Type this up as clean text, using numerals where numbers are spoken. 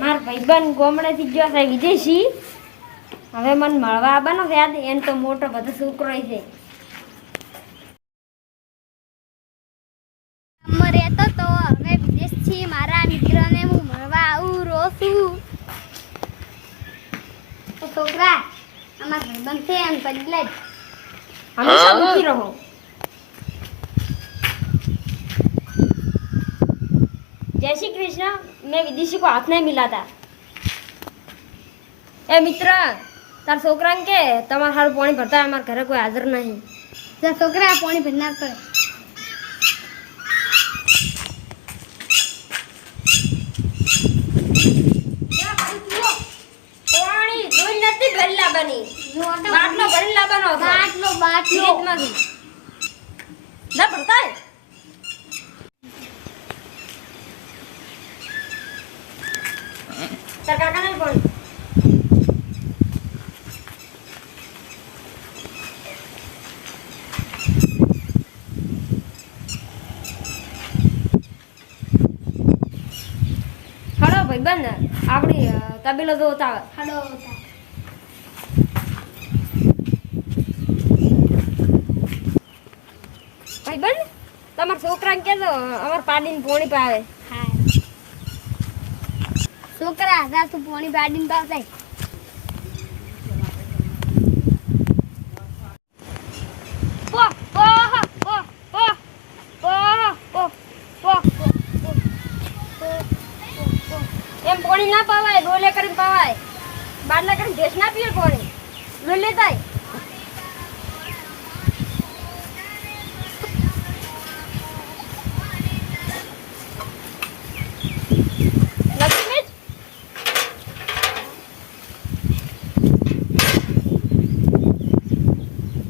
માર ભાઈબંધ ગોમડેથી ગયો છે વિદેશી. હવે મને મળવા આવવાનો છે યાદ એને તો મોટો બધો છોકરો છે. રહેતો તો હવે વિદેશથી મારા મિત્રને હું મળવા આવું રોશું. તો છોકરા અમાર ભાઈબંધ છે એમ બદલે જ હંમેશા દુખી રહો. जय श्री कृष्ण. मैं विदेशी को हाथ नहीं मिलाता. ए मित्र तार छोकरा के તમાર હારું પાણી ભરતા અમાર ઘરે કોઈ હાજર નહીં. જો છોકરા પાણી ભરનાર તો પાણી જોઈ નથી ભરેલા બની બાટલો ભરી લાવવાનો હતો. બાટલો ફ્રીજમાંથી. ના ભરતા તાર કાકાને પાણી. હલો ભાઈબંધ આપણી તબેલો જોતા આવે. ખાડો ભાઈબંધ તમારા છોકરાને કહેજો અમાર પાડીને પોણી પાવે. હા છોકરા જા તું પાણી બાડીને પાવતા એમ પાણી ના પાવાય ડોલે કરીને પાવાય. બાટલા કરીને ભેસ ના પીએ પાણી ડોલે થાય.